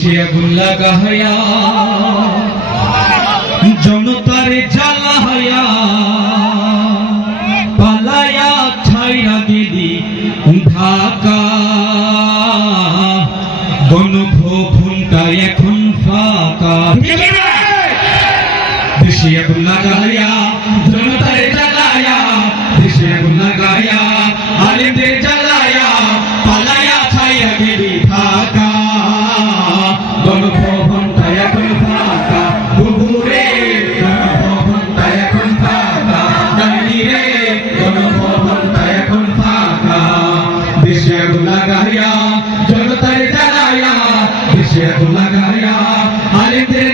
লাগায়া জনতার জ্বালায়া পালায়া ছাইরা গেলি ঢাকা গণভবনটা এখন ফাঁকা দেশে আগুন লাগায়া জনতার জ্বালায়া দেশে আগুন লাগায়া আলেমদের জ্বালায়া পালায়া ছাইরা গেলি ঢাকা গণভবনটা এখন ফাঁকা বুবুরে গণভবনটা এখন ফাঁকা ডাইনিরে গণভবনটা এখন ফাঁকা দেশে আগুন লাগায়া জনতার জ্বালায়া দেশে আগুন লাগায়া আলেমদের